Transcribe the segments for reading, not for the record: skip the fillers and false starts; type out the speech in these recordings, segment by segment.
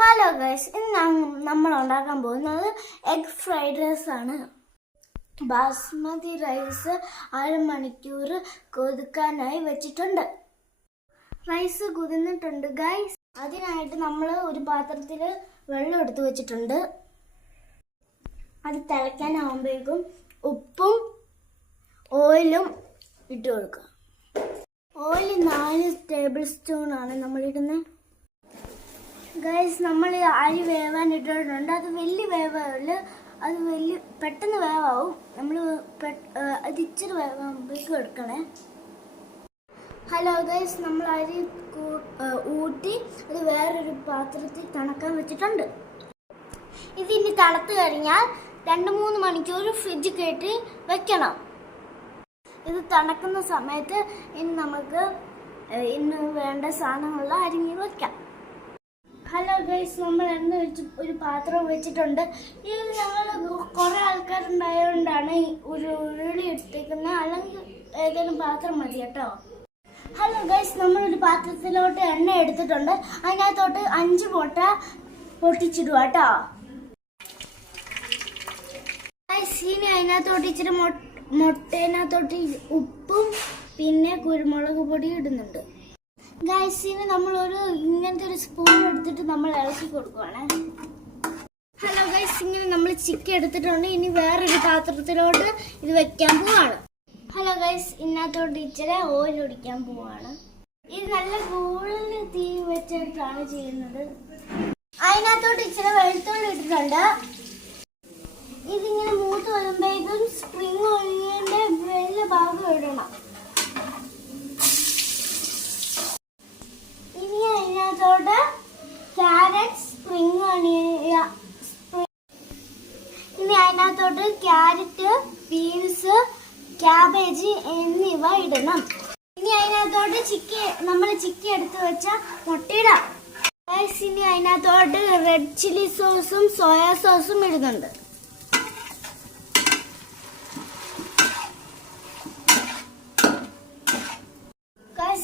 Hello guys, ഇന്ന് നമ്മൾ ഉണ്ടാക്കാൻ പോകുന്നത് എഗ് ഫ്രൈഡ് റൈസ് ആണ്. ബാസ്മതി റൈസ് അരമണിക്കൂർ കൊതുക്കാനായി വെച്ചിട്ടുണ്ട്. റൈസ് കുതിർന്നിട്ടുണ്ട് ഗൈസ്. അതിനായിട്ട് നമ്മൾ ഒരു പാത്രത്തിൽ വെള്ളം എടുത്ത് വെച്ചിട്ടുണ്ട്. അത് തിളയ്ക്കാനാവുമ്പോഴേക്കും ഉപ്പും ഓയിലും ഇട്ട് കൊടുക്കുക. ഓയിൽ 4 ടേബിൾ സ്പൂൺ ആണ് നമ്മളിടുന്നത്. ഗൈസ്, നമ്മൾ അരി വേവാൻ ഇട്ടിട്ടുണ്ട്. അത് വലിയ വേവാവില്ല, അത് പെട്ടെന്ന് വേവാവും. നമ്മൾ അത് ഇച്ചിരി വേവാകുമ്പോഴേക്കും എടുക്കണേ. ഹലോ ഗൈസ്, നമ്മൾ അരി ഊട്ടി അത് വേറൊരു പാത്രത്തിൽ തണുക്കാൻ വെച്ചിട്ടുണ്ട്. ഇതിനി തണുത്ത് കഴിഞ്ഞാൽ 2-3 മണിക്കൂർ ഫ്രിഡ്ജ് കയറ്റി വെക്കണം. ഇത് തണുക്കുന്ന സമയത്ത് ഇനി നമുക്ക് ഇന്ന് വേണ്ട സാധനങ്ങൾ അരിഞ്ഞ് വെക്കാം. ഹലോ ഗൈസ്, നമ്മൾ എണ്ണ വെച്ച് ഒരു പാത്രം വെച്ചിട്ടുണ്ട്. ഇത് ഞങ്ങൾ കുറേ ആൾക്കാരുണ്ടായതുകൊണ്ടാണ് ഒരു ഉരുളി എടുത്തേക്കുന്നത്, അല്ലെങ്കിൽ ഏതെങ്കിലും പാത്രം മതി കേട്ടോ. ഹലോ ഗൈസ്, നമ്മളൊരു പാത്രത്തിലോട്ട് എണ്ണ എടുത്തിട്ടുണ്ട്. അതിനകത്തോട്ട് 5 മുട്ട പൊട്ടിച്ചിടുക കേട്ടോ. ഗൈസ്, ഇനി അതിനകത്തോട്ട് ഇച്ചിരി മുട്ടേനകത്തോട്ട് ഉപ്പും പിന്നെ കുരുമുളക് പൊടി ഇടുന്നുണ്ട്. ഗൈസിന് നമ്മളൊരു ഇങ്ങനത്തെ ഒരു സ്പൂൺ എടുത്തിട്ട് നമ്മൾ ഇളക്കി കൊടുക്കുവാണ്. ഹലോ ഗൈസ്, ഇങ്ങനെ നമ്മൾ ചിക്കൻ എടുത്തിട്ടുണ്ട്. ഇനി വേറൊരു പാത്രത്തിലോട്ട് ഇത് വെക്കാൻ പോവാണ്. ഹലോ ഗൈസ്, ഇതിനകത്തോട്ട് ഇച്ചിരി ഓയിൽ ഒഴിക്കാൻ പോവാണ്. ഇത് നല്ല കൂടുതൽ തീ വെച്ചിട്ടാണ് ചെയ്യുന്നത്. അതിനകത്തോട്ട് ഇച്ചിരി വെളുത്തുള്ളി ഇട്ടിട്ടുണ്ട്. ഇതിങ്ങനെ മൂത്ത് വരുമ്പോഴേക്കും സ്പ്രിംഗ് ഒഴിയേണ്ട വലിയ ഭാഗം ഇടണം. ക്യാരറ്റ് സ്പ്രിംഗ് ഇനി അതിനകത്തോട്ട് ക്യാരറ്റ്, ബീൻസ്, ക്യാബേജ് എന്നിവ ഇടണം. ഇനി അതിനകത്തോട്ട് നമ്മൾ ചിക്കൻ എടുത്ത് വെച്ച മുട്ടയിടാം. ഇനി അതിനകത്തോട്ട് റെഡ് ചില്ലി സോസും സോയാ സോസും ഇടുന്നുണ്ട്.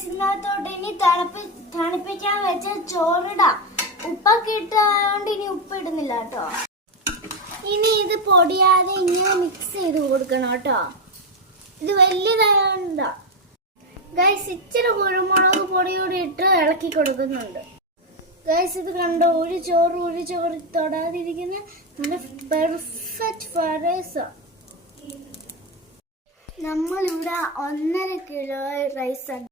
ഇതിനകത്തോട്ട് ഇനി തണുപ്പിക്കാൻ വെച്ച ചോറിടാം. ഉപ്പൊക്കെ ഇട്ടുകൊണ്ട് ഇനി ഉപ്പ് ഇടുന്നില്ല കേട്ടോ. ഇനി ഇത് പൊടിയാതെ ഇങ്ങനെ മിക്സ് ചെയ്ത് കൊടുക്കണം കേട്ടോ. ഇത് വലിയതായോണ്ട ഗൈസ് ഇച്ചിരി കുരുമുളക് പൊടി കൂടി ഇട്ട് ഇളക്കി കൊടുക്കുന്നുണ്ട്. ഗൈസ്, ഇത് കണ്ടോ, ഒരു ചോറ് തൊടാതിരിക്കുന്ന നല്ല പെർഫെക്റ്റ് ഫ്രൈഡ് റൈസാണ്. നമ്മളിവിടെ 1.5 കിലോ റൈസ്